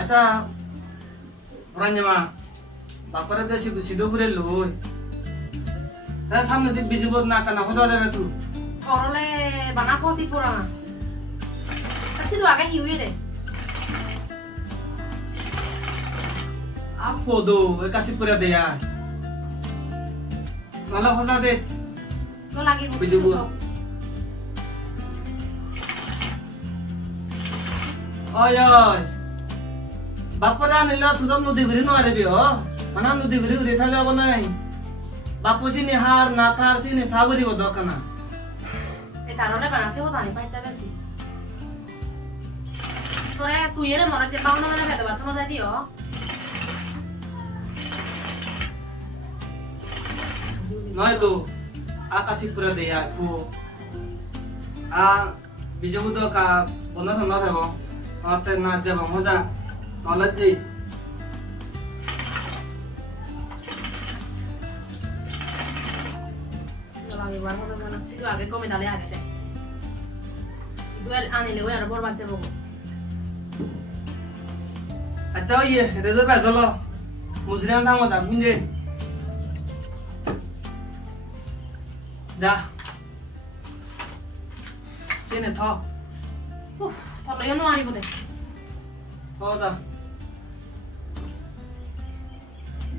Ata orangnya mah bapak ada sido bure loy. Dah samne di bisi buat nak na hoda jabe tu. Orole bana poti pura. Kasi do aga hiwi de. Apa do kasih pura dia. Malah hoda de. Lo lagi Bisi buat. Oy oy. Bapak dah nila tu dam nudi guri no are bio. Mana nudi guri thale abo nai. Bapu sini har na thar sini saburi bo dokana. Tarole bana se hoda ni paita desi. Tore tu yere mora che pauna mana beda batno da dio. Noi lo akasi pura dia fu. A bijobu do ka bonar na thebo. Ate na jaba moja. Knowledge ji. Lagi war hoda mana. Itu age kome dale age se. Itu ani le ar bor bache bogo. अच्छा ये razor पे चलो मुझे ना मत मुझे जा चेने था Tolo yo no ani bote. होता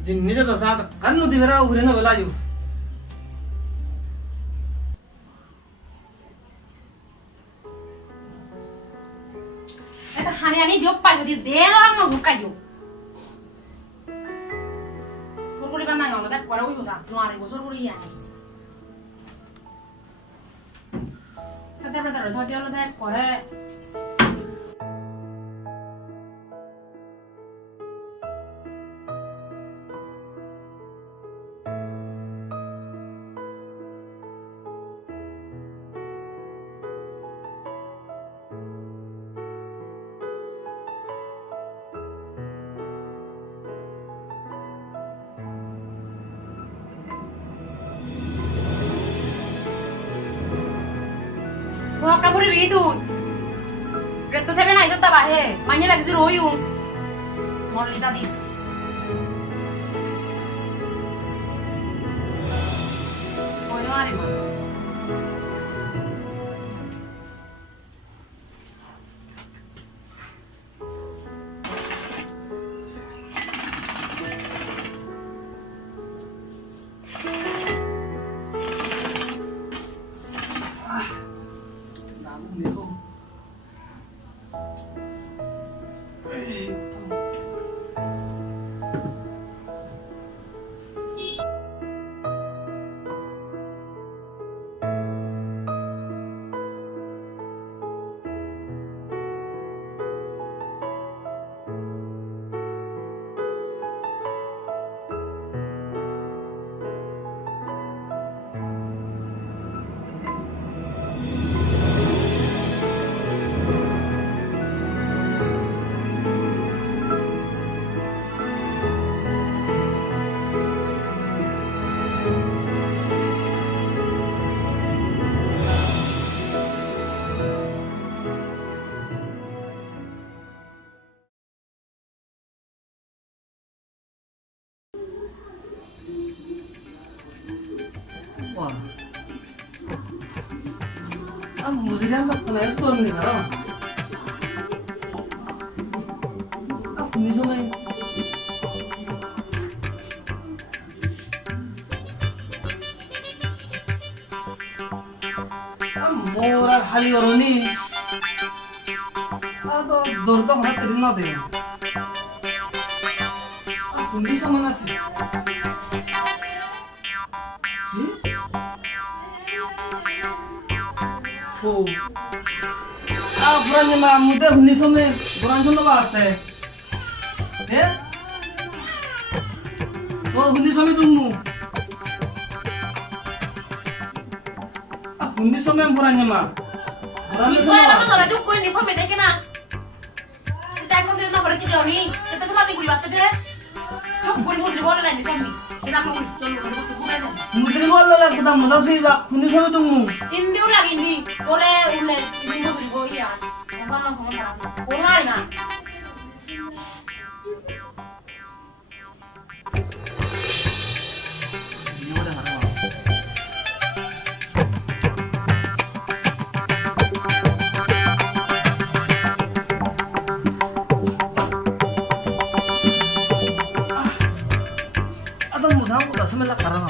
जिन्नी जो तो साथ कन्नु दिवरा उबरे ना बोला जो Eta hani ani job pai hodi de orang no gukayo. Sorguri bana ngalo da kora ui hoda. No ari go sorguri yani. Sate brother thodi alo da kore. Wah, kamu udah begitu. Reto tebe na itu tabahe. Manya bag zero yung. Mau lihat di. Oh, ini mari mah. wah मुझे जानता तो नहीं तो नहीं करा निजो में मोरा खाली करोनी तो दूर तो हमारा तेरी ना दे कुंडी सामान से Oh, burannya mah muda huni some buran sono baate, oh huni some tumu, huni some burannya mah, buran Iso some. ya kamu tolak cukup ini sampai deh kena. Kita এখন দিন না করে কি জানি সেটা তো মাটি গুলি বাতে দে চুপ করে মুজরি বলে লাইনি সামনে সেটা আমরা গুলি চল করে তো ঘুরে যান মুসলিম বললে লাগতো দাম মজা ফিবা কোন সময় তুমি ইন্দিও লাগিনি তোলে উলে মুজরি বইয়া সামনে সামনে আছে ওনারি না atau musa aku tak semelak karena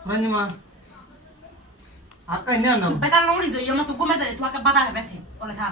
Rani mah, apa ini anda? betal nuri zo yo matu gome dale tu aka bata he besi ole tha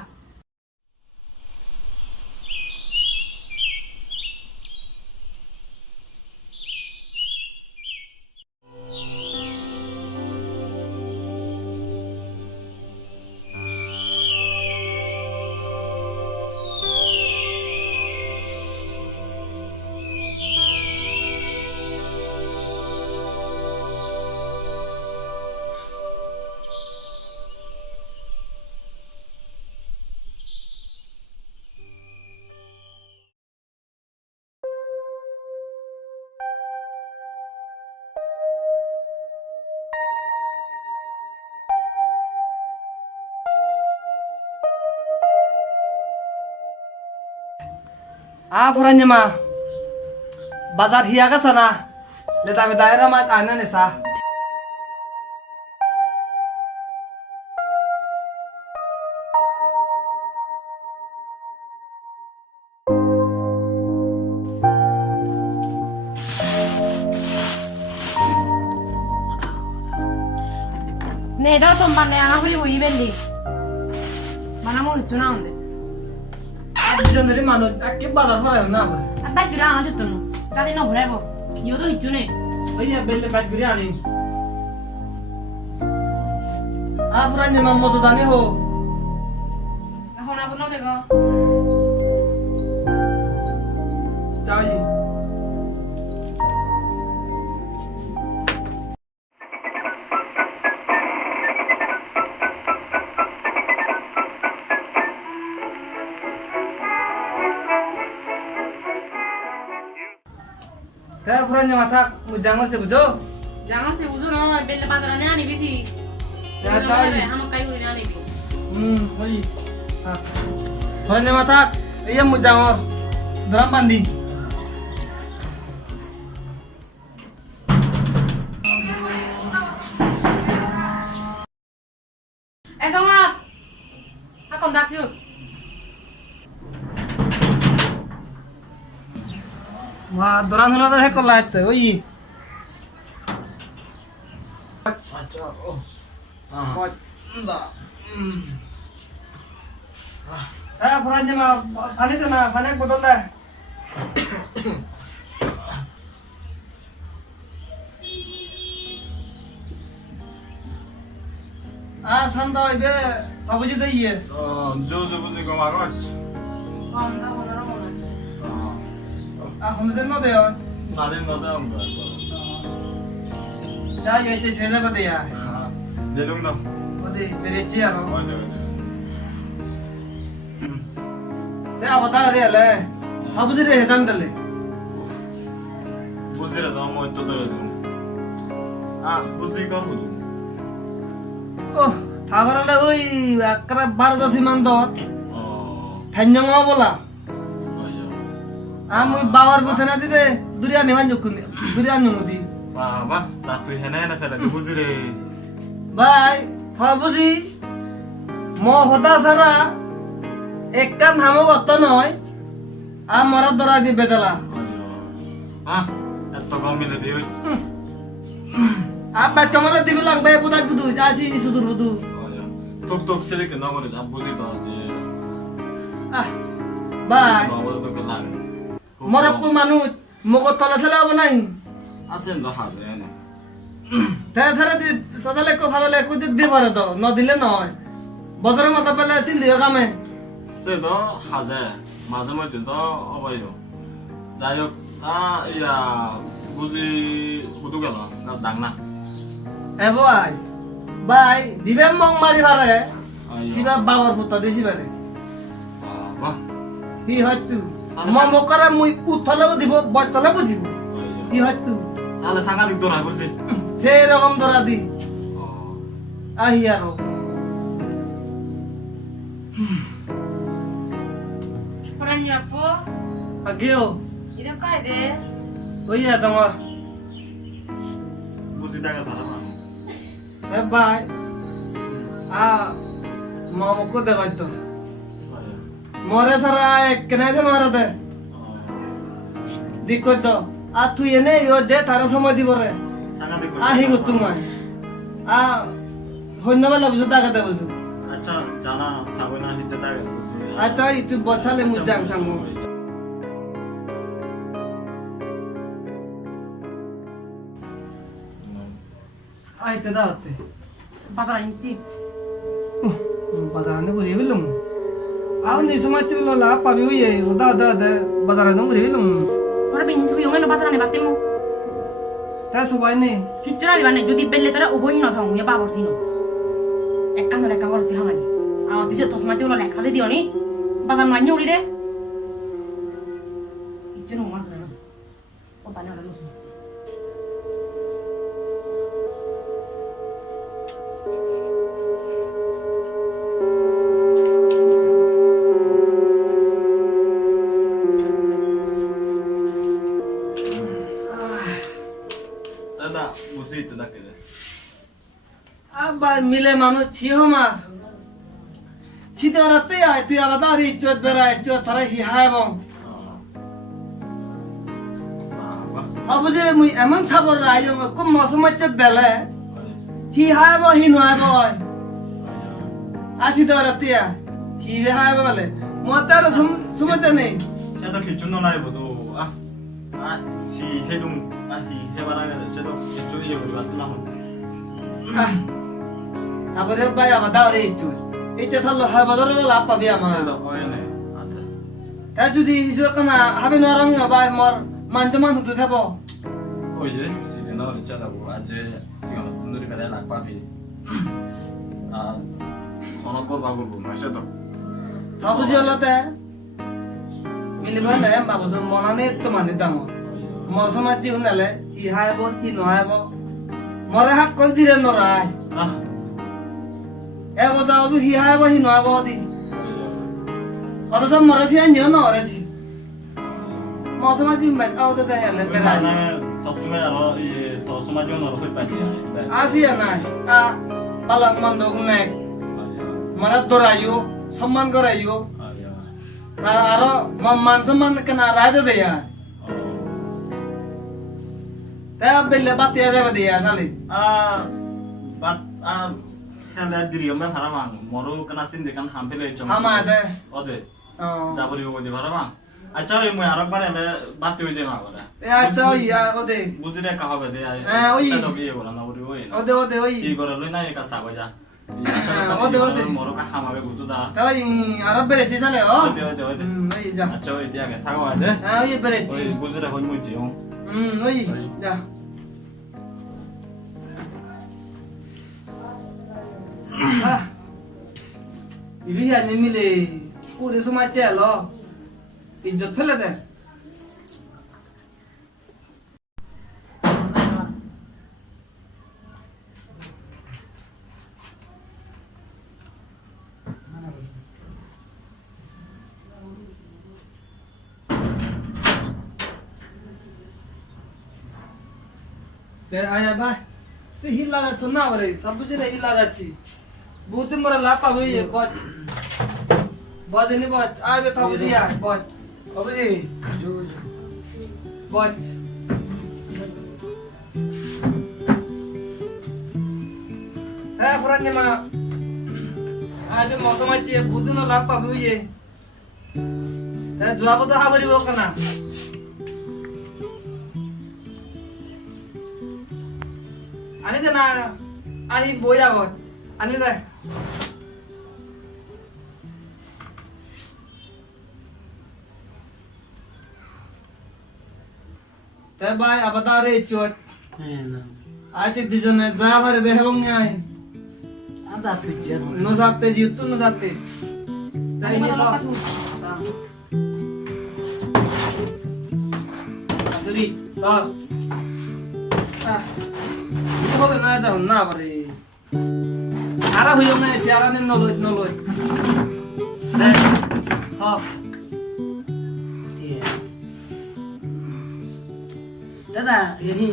Puranya mah, bazar hiaga sana, leta daerah mah ana nesa. ne da tombanne ana huli oi belli mana mo chuna onde Bisa dari mana? Akib bazar pura na pura. abba gira ana jutunu tadi no bravo yo do hichune Oh iya, beli baju biryani. Puranya mah mau sudah nih ho. এখন আপনো দেখো Cai. Kayak puranya masak jangan sih bujo. jangan se uzu no belle bazarane ani bisi Ya cai. hamo kai uri ani bi Oi. Puranya masak iya mau jangor. Drum pandi. esonga akon daksiu Wah, drum hula dah hekor lah itu. Oi. Puranya mah panik tu na, panik botol dah. Santa ibe babuji dah iya. Jojo buzi ko magot. kom da honoro mo Home den no deh. Nalin no da am. Cai itu saya dah ya. Delung da. Ode bereci aro. Wajah wajah. Teh apa tahu dia le? Babuji deh hesan dale. Buzi ra da mo to da. Buzi ko hu. Oh, thabar le oi akra 12 simandot. Thanjong bola. Amui bawar buthena dide durian niman jukun. Durian numudi. Wah, wah, ta tu hena hena fela buzi re. Bye. Babuji. Mo hoda sara ekkan hamo botto noy. Amara dora di bedala. এত কম মিলে দিই Apa kamala dibilang bayar budak budu, jasi ini sudur budu. 톡 톡 세lecte না করে না বুঝি তো যে Bye. না বলে তো লাগে Morok manut, moko tola thala apa nai? আছেন তো হাজে না Taya sara di sadale ko phadale ko di pare to, no dile noy. Bozore mata pele asil liyo kame. সে তো হাজে মাঝে মধ্যে তো অবাই যাই হোক ইয়া বুঝি হুদু গেল ডাক না এ ভাই ভাই দিবে মং মারি পারে আইয়া সিবা বাবার পুতা দিছি পারে বাহ হি হয়তো মমকরা মুই উঠলেও দিব বচলে বুঝিব হি আইয়া হয়তো তাহলে সাংঘাতিক দৌড়ায় বুঝছি সেই রকম ধরা দি আহি আরো Perannya apa? আগেও Itu kayak deh. ওই আছে আমার বুঝি তাকে ভালো মানুষ এ ভাই আ মমকো দেখাই তো মরে সারা কেনে যে মারাতে দিক কই তো আ তুই এনে ইও যে তার সময় দিব রে সাংঘাতিক আহি গো তুমি আ ধন্যবাদ বুঝু তাকাতে বুঝু আচ্ছা জানা সাবই না হিতে তাকে বুঝি আচ্ছা তুই বছালে মুজাং সামু আইতে দাওতে Pasaran ini. বাজারে ঘুরে গেলাম আও নি সমাজ ছিল লা পাবি ওই দা দা দা বাজারে ঘুরে গেলাম Orang bin tuh yang mana pasaran nih batemu. তা সবাই নেই Hijrah di mana? Jadi beli tora ubon no thong ya babor sino. Ekang kalau sih hamani. Ah, di situ semacam lo lek sale dia nih. Pasaran mana uri deh? Itu nomor mana? Oh tanya ada lu. দাদা বুঝি তো তাকে আবা মিলে মানুষ ছিও মা শীতে রাতে আয় তুই আবার তার ইজ্জত বেড়ায় ইজ্জত তারা হিহায় এবং অবুঝে মুই এমন সাবর রাই খুব মৌসুমাচ্ছ বেলে হিহায় হি নয় বয় আসি তো রাতে হি হায় বলে মতে আর সময় নেই সেটা খিচুন নাই বধু আহ আহ হি হেদুম আহ হি হেবারা সেটা খিচু ইয়ে করি বাদ না তারপরে ভাই আমার দাওরে ইজ্জত ইজ্জত হলো হয় বদলে লাভ পাবি আমার সেটা হয় না আচ্ছা তা যদি হিজুক না হাবি নরং ভাই মোর মানজমান হুতু থাকব ওই যে সিদিন রিচা দাবো আজ সিগন সুন্দরী বেলা লাগ পাবি আর খনকর বাগুর বুন সেটা বুঝি হলতে মিলিব না বাবুজ মনানে তো মানে দাম মৌসুমাত জি শুনালে হি হাইব হি নহাইব মরে হাক কোন জিরে নরাই আহ এ কথা অজু হি হাইব হি নহাইব দি অথচ মরেছি আনিও নরেছি মৌসুমাত জি মাই আউতে দে হেলে বেড়াই মানে তৎমে আর তো সমাজ নর হই পাই আসি নাই আ পালাক মন্দ গুনে মারা দরাইও সম্মান করাইও আর মান সম্মান কেনা রাইতে দেয়া তা বেলে বাতিয়া যাবে দিয়া খালি বাত হেলে দিরিও মে ভাড়া মাং মরো কেনা সিন দেখান হামফেলে জম হামা দে ওদে ও যাবরি ওদে ভাড়া মাং আচ্ছা ওই মই আরেকবার এলে বাতি হই যায় মা করে এ আচ্ছা ইয়া ওদে বুঝিরে কা হবে দে হ্যাঁ, ওই। তো কি বলা না ওরি ওই ওদে ওদে ওই কি করে লই না একা সাগো যা ওদে, ওদে। মরো কা হামাবে বুঝু দা তাই আর বেরেছি চলে ও ওদে ওদে ওদে ওই যা আচ্ছা ওই দিয়া গে থাকো আদে হ্যাঁ ওই বেরেছি ওই বুঝিরে হই মই জিও ওই ওই। যা ইবি হানি মিলে পুরে সময় চেলো ইজ্জত ফেলে দে আয়া ভাই তুই হিলা যাচ্ছ না বলে তা বুঝি না হিলা যাচ্ছি বহুত মরা লাভ পাবো ইয়ে বজ বজনি বজ আবে তা বুঝি আয় বজ বুঝি বজ হ্যাঁ ফরানি মা আবে মৌসুম আছে বহুত না লাভ পাবো ইয়ে হ্যাঁ জবাব তো হাবরিব কেনা আনি দে না আহি বই আগত আনি দে তে ভাই আবাদারে চট আইতে দুজনে যা পারে দেখে বঙ্গে আয় আদা তুই যেন নো যাতে জিতু নো যাতে তাই নি তো আদরি ধর হবে না যাও না পারে আরা হইও না এসে আরা নে নলই দেখ হ্যাঁ দাদা এই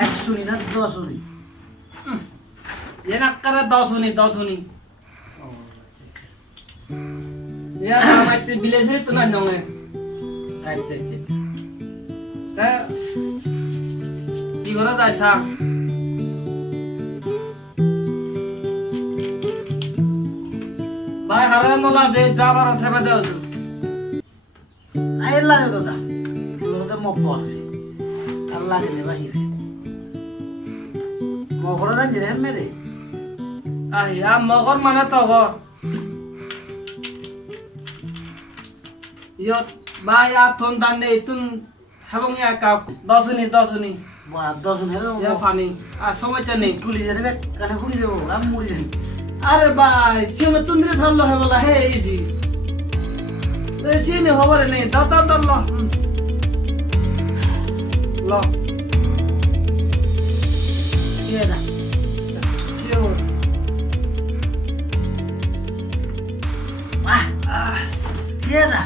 100 না 200 এর আকারে 10 নি ইয়া আমাইতে বিলেজে তো না নঙ্গে আচ্ছা আচ্ছা আচ্ছা তা কি করা যায় সা ভাই হারা নলা যে যাবার থেবা দাও আই লাগে দাদা তোর তো মক পাবে আল্লাহ দিলে ভাই মগরা জান রে মেরে আহিয়া মগর মানে তগর ইয়ত ভাই আথন দানে ইতুন হেবং ইয়া কা 10 নি বা 10 হেলো ইয়া পানি আর সময়টা নেই খুলি যাবে কানে খুলি দেবো আমি মুড়ি দেব আরে ভাই সিনে তুন্দ্রে ধরলো হে বলা হে ইজি সিনে হবারে নেই দাও ল ইয়ে দা চিওস ইয়ে দা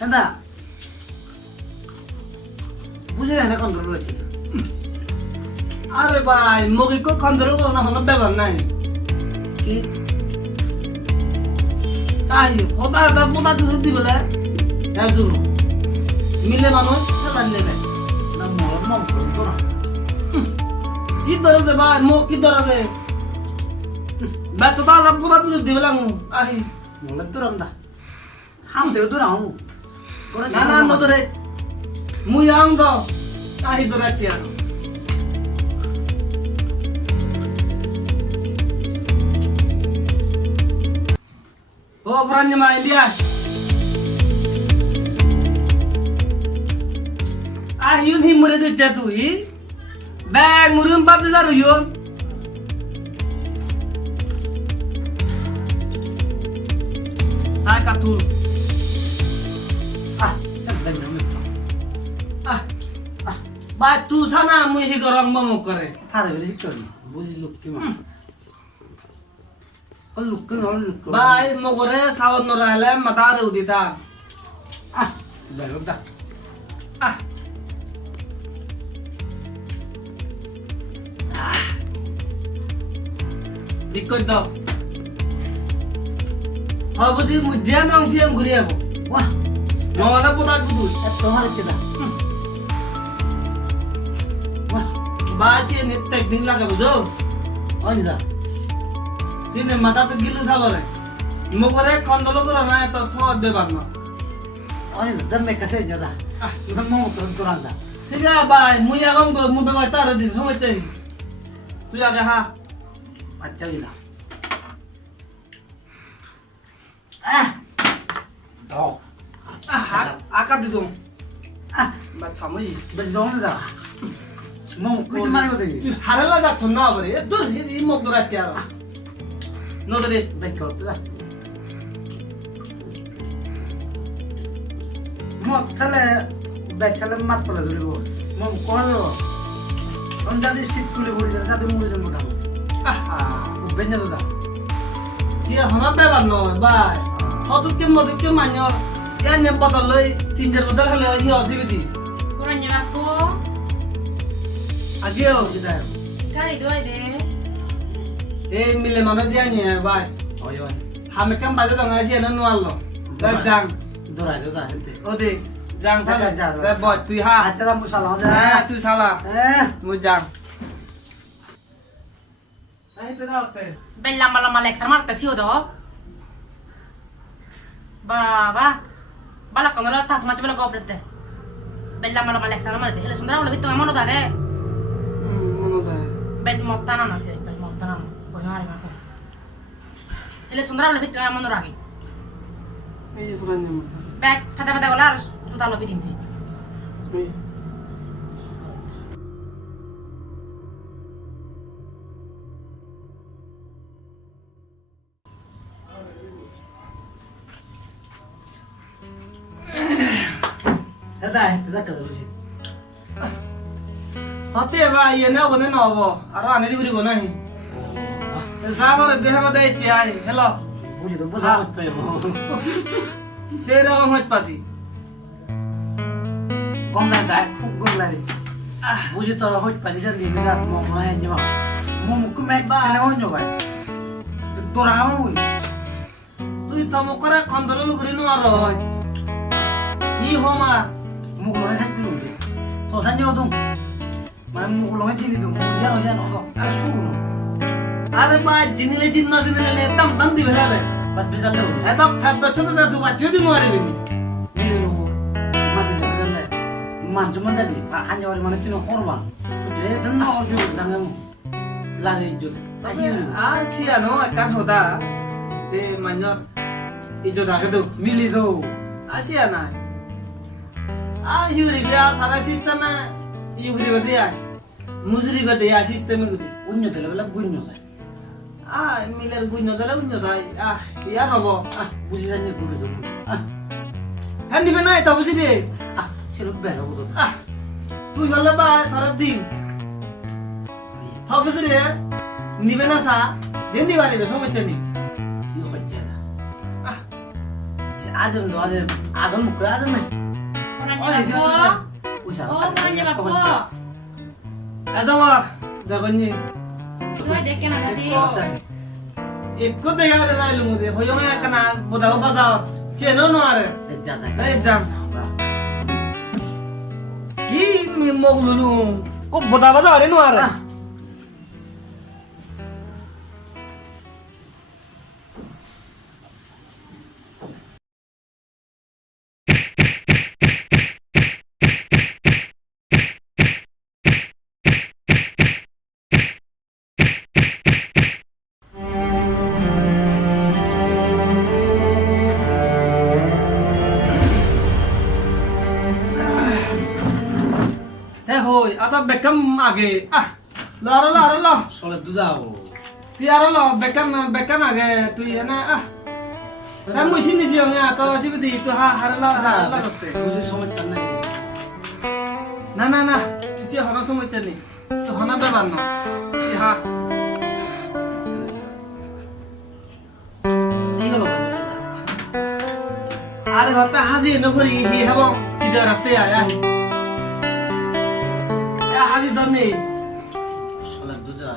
দাদা বুঝলে না কোন ধরে রয়েছে আরে ভাই মগি কো খন্দর কো না হলো ব্যাপার নাই কি তাই হবা দা মোটা দি বলে এজু মিলে মানুষ সালান নেবে না মোর মম করুন তো না কি ধরে দে ভাই মো কি ধরে দে বা তো তালা মোটা দি বলে আহি মোলে তো রান্দা হাম দেও তো রাও করে না না ধরে মুই আম দো আহি ধরে চিয়া ও ফ্রাঞ্জ মা ইন্ডিয়া আহিউন হি মরে দে জাতু হি ব্যাগ মুরুম বাপ দে জারু ইয়ন সাকাতুল ah sab ben na me আহ বা তু সানা মুই হি গরম মম করে আরে বলি কি করবি বুঝি লোক কি মা কল লোক কি নল লোক ভাই মগরে সাউন নরাইলে মাতারে উদিতা ah ben লোক দা আহ দিকই দাও হবজি মুজিয়া নংসি ঘুরি যাব wah নহলে পদা গুদু eto har ke da wah বাচি নি টেকনিক লাগা বুঝো on da সিনে মাথা তো গিলু থাবরে মগরে কন্দল করা না তো সহজ বেবার না on da dam me kase jada ah da mo kurun to randa ঠিক আছে ভাই মুই আগম তো মু বেবার তার দিন সময় চাই তুই আগে হা acha ida ah do আকা দিদুম ah বা ছামই ben don da mo ku tu mari ko de তুই হারালা যাচ্ছ না বলে দূর এই mug দরাচ্ছি R নদরে ben ko da mo tale ben tale mat pala duri go mo ko do on da di sit tuli buri da da muri da mota আহা ko ben da সিয়া হনা বেবার নয় ভাই হদুকে মদুকে মান্যর ইয়া নে বদলই তিনজার বদল হলে হি অসুবিধি Kurang nyerap po. আগেও যেটা Kali doy de. এই মিলে মানে দিয়া নিয়ে ভাই oy oy হামে কাম বাজে দং আসি এনে নোয়ালো দা জাং dora do da gente ওদে জাং যা, সালা যা, যা, দা যা। বয় তুই হা acha da musala da হ্যাঁ তুই সালা eh মুই জাং এই তো রাতে Ben lama-lama lekser mar tesi odo. Baba. Bala kono lo tas mati bela goblete. Ben lama-lama lekser mar tesi. Hele sundara bela bitu amono dage. মনো দা Ben mottana na sih. Ben mottana. Boleh mari ma fa. Hele sundara bela bitu amono ragi. এই ফুরান bag ফাটা ফাটা গলা আর জুতা lobby দিমছি দাদা দাদা কাজ বুঝি হতে বা ইয়ে না বনে নব আর আনে দিবি বনাই যাবার দেহ বাদে চাই হ্যালো বুঝি তো বোঝা পাই সেরকম হইত পাতি গম লাগে খুব গম লাগে বুঝি তোর হইত পাই দিছেন দিন রাত মো মনে হয় যাবা মো মুখ মে কেন হই নো ভাই তোর আমুই তুই তম করে খন্দর লুকরি নো আর হয় ই হোমা মুখ লড়ে থাকবি লুবি তো সাঞ্জে ওদম মানে মুখ লড়ে চিনি তো বুঝি আর হইছে না আর শুনো আরে বা জিনিলে জিন্ন জিনিলে তাম তাম দিবে হবে বাদ বেজাল দেব এত থাক ছোট না তুই বাচ্চা দি মারবি নি মিলে রো মাতে দেব জানলে মান জমান দাদি আঞ্জা বাড়ি মানে তুই করবা যে ধন না অর্জু দাঙ্গা মু লাজে ইজ্জত আসিয়ানো একান হদা যে মাইনর ইজ্জত আগে তো মিলি দো আসিয়া না হিউরি বিয়া থারা সিস্টেমে ইউরি বদি আয় মুজরি বদি আয় সিস্টেমে গুদি অন্য তেলে বলে গুণ্য যায় মিলের গুণ্য দলে গুণ্য তাই ইয়ার হব বুঝি জানি গুবে দো হ্যাঁ দিবে নাই তা বুঝি দে সেলো বেলা বুঝো তুই হলে বা থারা দিন হবে রে নিবে না সা দেন দিবা নিবে সমস্যা নেই কি হচ্ছে না সে আজম দো আজম মুখ আজম মে ওই যে উসা ও মানে বাপু আজমার দেখনি তুই দেখে না দাদি একো দেখা রে রাইলু মুদে হইও না কানা বদাও বাজাও চেনো নো আরে জানা এই জাম কি মি মগলুনু কো বদা বাজাও রে নো আরে হই আতা বেকম আগে লaro lo সলে দুদাও তুই আর lo বেকম আগে তুই না তা মুই সিনি জিও না তো সিবি তো হারলা করতে বুঝি সমস্যা নাই না কিসে হনা সমস্যা নেই তো হনা ব্যাপার না হা কি হলো আরে হতা হাজি নগরি হি হব সিধা রাতে আয়া হাজি দনে সলে দুদা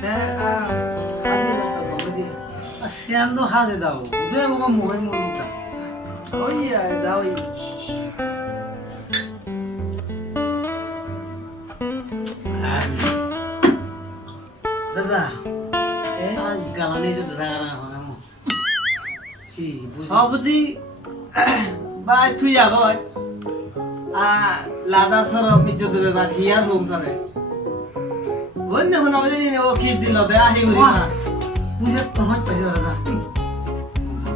তে হাজি তো বদি সিয়ান্দো হাজে দাও দুই বগা মুহে মুলুটা ওই যাওই দাদা গালানি যে দাদা হয় মো কি বুঝি বুঝি বাই তুই আগয় লাদা সরব ইজ্জত ব্যাপার হিয়ার হোম করে অন্য কোন বলি ও খিস দিল বে আহি উরি মা বুঝে তো হয় পাই দাদা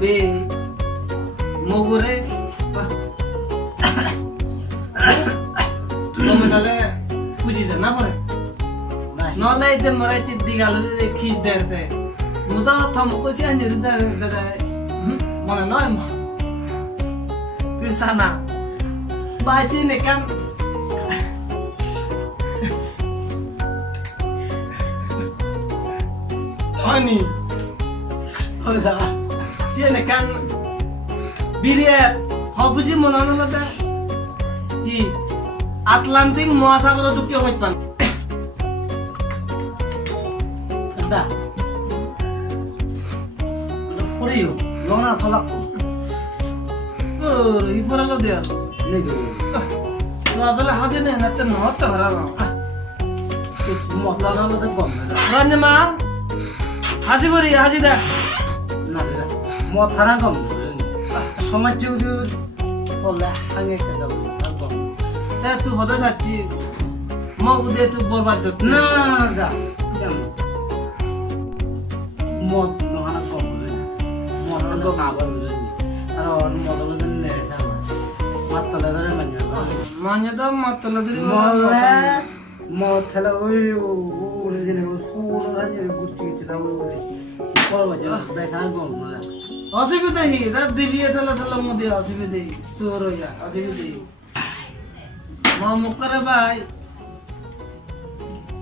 বে মগুরে তুমি তাহলে খুঁজি না পরে নাই নহলে এতে মরাই চিদ্দি গাল খিস দেরতে মুদা থাম কইছি আনি দাদা মনে নয় তুই সানা বাইছি নেকান হয়নি দাদা চিয়ে নেকান বিরিয়াত হবুজি মনে নলতে কি আটলান্টিক মহাসাগর দুঃখে হইত পান দাদা পড়িও লোনা থলাক ই পড়ালো দিয়া নেই তো আসলে হাসি নেই না তো নহতে হারানো মতলা না তো কম না রান্নে মা হাসি বরি হাসি দা না দাদা মত থানা কম সমাজ যদি বলে আগে কে যাব কম তুই হতে যাচ্ছি মা উদে তুই বরবাদ করতে না যা জানো মত নহana কম go mago ni aro modo lo den ne sama matala dare manya Manya to matala diri molle mo thala oi o ne ne school ga ni gutti ti da oi ko ba ja be kana go mo la অসুবিধা হি দা দিলিয়ে থালা মধ্যে অসুবিধা হি সুর হইয়া অসুবিধা হি মা মুকরে ভাই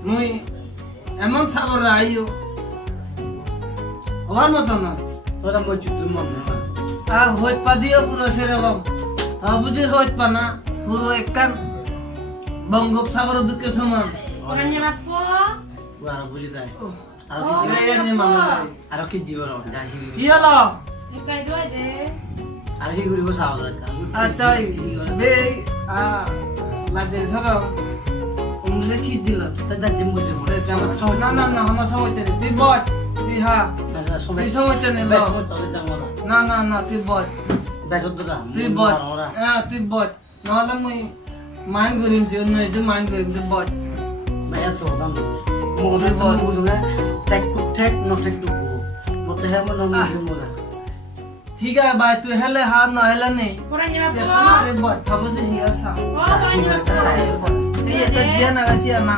মুই এমন সাবর আইও ওর মত না ora mo jutu mo ne আর হইত পা দিও পুরো সেরকম বুঝি হইত পা না পুরো একখান বঙ্গোপসাগর দুকে সমান Orangnya apa? aro buji dai aro Oh, ki এই নে মামা aro ki diwa no ja hi কি হলো Ikan itu aja. aro hi guri go sa da ka আচ্ছা বে লাগে সরো উমলে কি দিলা ta da jim mo jim না না না আমার সময় নেই তুই বল তুই হ্যাঁ da so be তুই সময় নেই be so to da mo না না না তুই বল be so da তুই বল হ্যাঁ তুই বল নাহলে মুই মাইন্ড করিমছি অন্য একটু মাইন্ড করিম তুই বল be ya to da mo da mo mo da tek to tek no tek to mo te ha mo no mo da ঠিক আছে ভাই তুই হেলে হ্যাঁ না হেলে নেই Orangnya তুই apa? তোমারে বল খাবো যে হিয়া সা Oh, orangnya apa? এই এটা জিয়া না গাছিয়া না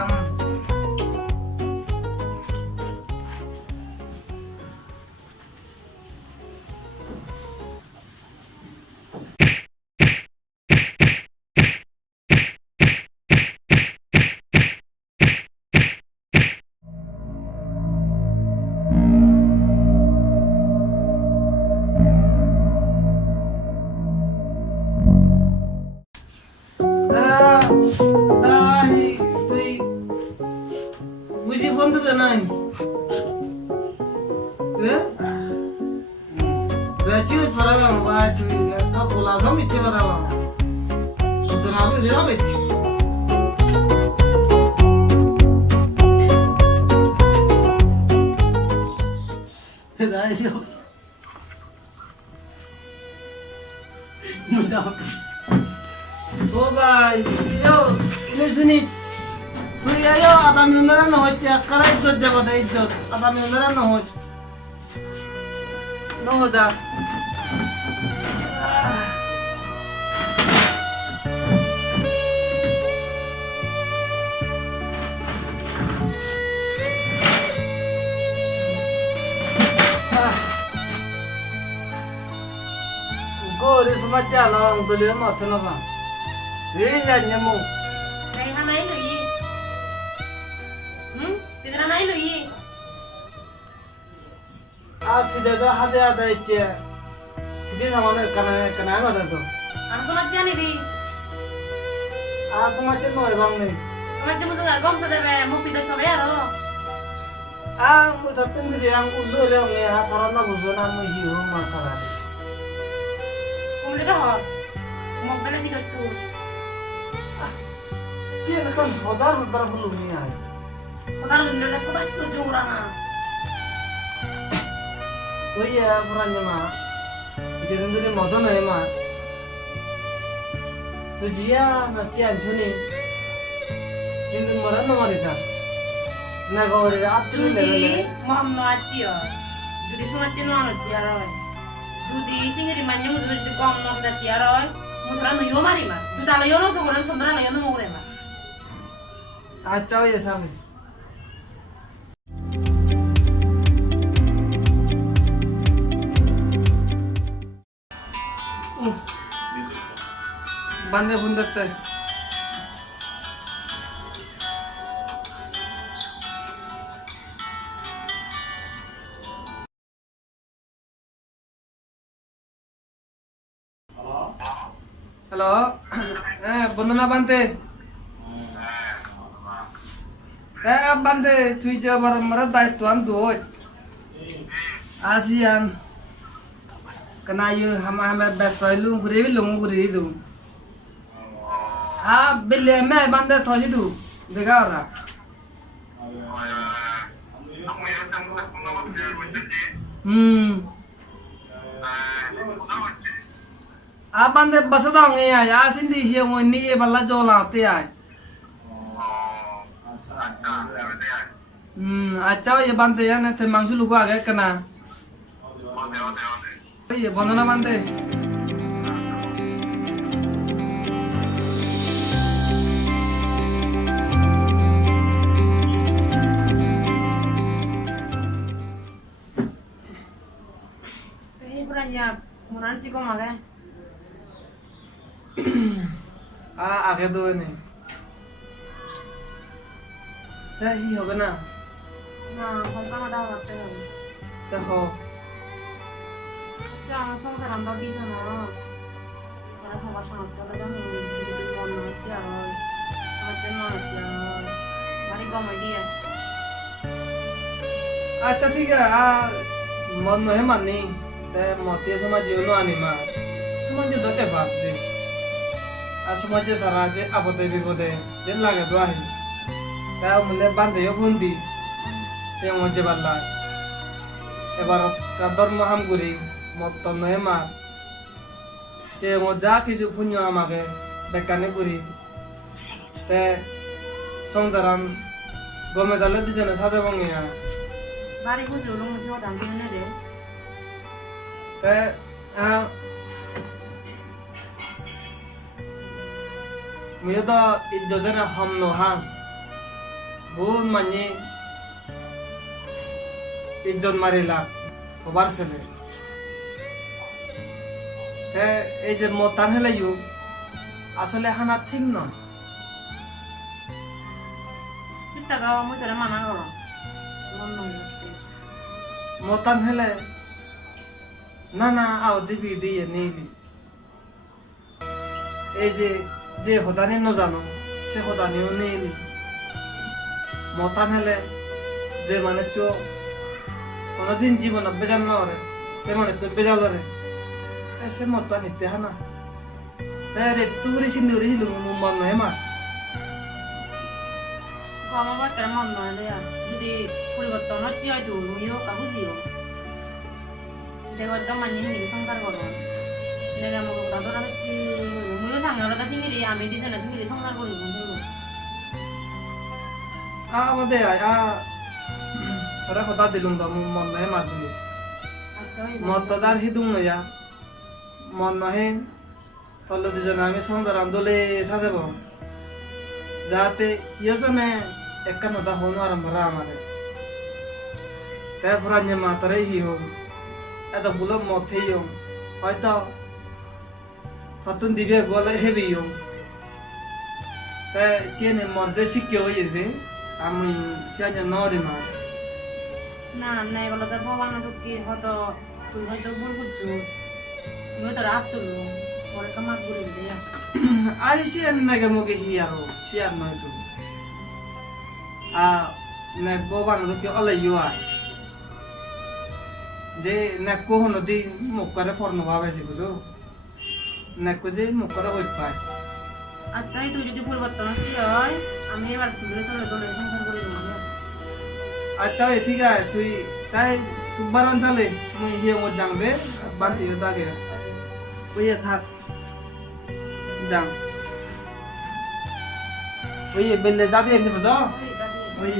তুই বুঝি বন্ধু তো নাই বেচি পড়াবা ভাই তুই তো কোলা সমিতি পড়াবা তো না তুই রে বেচি da yo mo da ও ভাই ইয়ো ইনে শুনি তুই আয়ো আদা মিনারা না হচ্ছে একরা ইজ্জত দেব দে ইজ্জত আদা মিনারা না হচ্ছে ন হদা Gore semaja lah orang tu dia macam apa? Dia nyamuk. Kayak mana itu ye? Tidak mana itu ye? Afi dah dah ada itu. Dia sama kena ada tu. Anak sama siapa nih bi? Semacam mana bang ni? Sama siapa musuh gargom sudah be, mau pindah coba ya lo. Mudah tu dia yang ulur yang ni, karena buzona mu hiu makanan. Kemudian dah, mau pindah pindah tu. Sih, naskan hodar belum ni ay. Kau bener dah kau baca tujuh orang ah. Oh iya, purannya mah. Jadi tu dia modal ni mah. Tu dia nanti anjuni. Ini murah nama dia. Nak kau dia apa ni Jadi, level? mau aci ya. Jadi semua cina aci ya roy. Jadi singgiri manjung jadi kau mau aci ya roy. Mutra nu yo mari mah. Juta lo yo no seorang sondra lo yo no mau mah. Acau ya sami. Bandai bundat teh. Halo, bundana bante. Bante, tuh jawab marat baik tuan tuh. ASEAN. Kena you hama best lu guri lu. Beli me bante thoji tu. Dekha ora. Bante basa dong ya. Asin di hiu ni bala jola te ay. Acau ya bante ya nanti mangsu lugu agak kena. ওই বন্দনা বান্ধে Tapi perannya munan sih kok malah. আগে তো এনে তাই হবে না Nah, kalau sama dah waktu itu. দেখো Jangan sama saya rantau di sana. Karena sama sama tuh kan jadi mau aja. Macam mana aja. Mari kau mau dia. আচ্ছা ঠিক আছে মন নহে মানি তাই মতে সমাজ জীবন আনি মা সমাজে দতে ভাবছে আর সমাজে সারা যে আপদে বিপদে যে লাগে তো আহি তাই মনে বান্ধে বন্দি তে মজে বাল্লা এবার কাদর মহাম করি মত নহে মা তে মজা কিছু পুণ্য আমাকে বেকানে করি তে সংসারান গমে দালে দুজনে সাজা Bangiya Mari kau suruh mesti orang sini deh. Mio to ijodena hamno han বহুত মানে ইজ্জত মারিলা ওবার ছেলে এই যে মতান হেলে আসলে হানা ঠিক নয় Kita kau mau cari mana kau? Mau মতান হেলে না না আও দিবি দিয়ে নিলি এই যে যে হদানি ন জানো সে হদানিও নিলি মতান হেলে যে মানে চো কোনদিন জীবন বেজান না ওরে সে মানে চো বেজাল রে সে মতান নিতে হানা তাই রে তুরি সিন্দুরি হিলু মুম্মান নয় মা kau mau buat cari mana deh ya? Jadi পরিবর্তন হচ্ছে হয়তো মুইও কাবুজিও দেখো একটা মানি হিন্দি সংসার করো 내가 뭐 나도라 했지 무효 상여러다 생일이 아메 디자이너 생일이 성날 거리 문제고 আমাদের ওরা হতা দিলুম বা মন নয় মারদিলি মতদার হিদুম নয়া মন নহে তল্ল দুজন আমি সুন্দর আন্দোলে সাজাব যাতে ইয়জনে একান্নটা হনো আরম্ভ রা আমাদের তাই ফরাঞ্জে মাতারে হিও এত বুলো মথে হিও হয়তো হতুন দিবে গলে হেবিও তাই সিনে মর্জে শিখে হইবে আমি সিনে নরে মা না না এগুলো তো ভগবান ঢুকি হয়তো তুই হয়তো ভুল বুঝছো তুই হয়তো রাত তুললো পরে কামাক করে দে আই সিন নাগে মগে হি আরো সিয়ার নয় তো নে ভগবান ঢুকি অলে ইয়া যে নে কোহনো দিন মুখ করে ফর্ন ভাবেছি বুঝো নে কো যে মুখ করে হইত পায় আচ্ছা তুই যদি পরিবর্তন হচ্ছে হয় আমি এবার তুলে চলে চলে সংসার করে দেবো আচ্ছা ঠিক আছে তুই তাই তুই বারান চালে মুই হিয়ে মত যাং দে বান্তি দাগে ওই থাক যাং ওই বেলে যা দিয়ে বুঝো ওই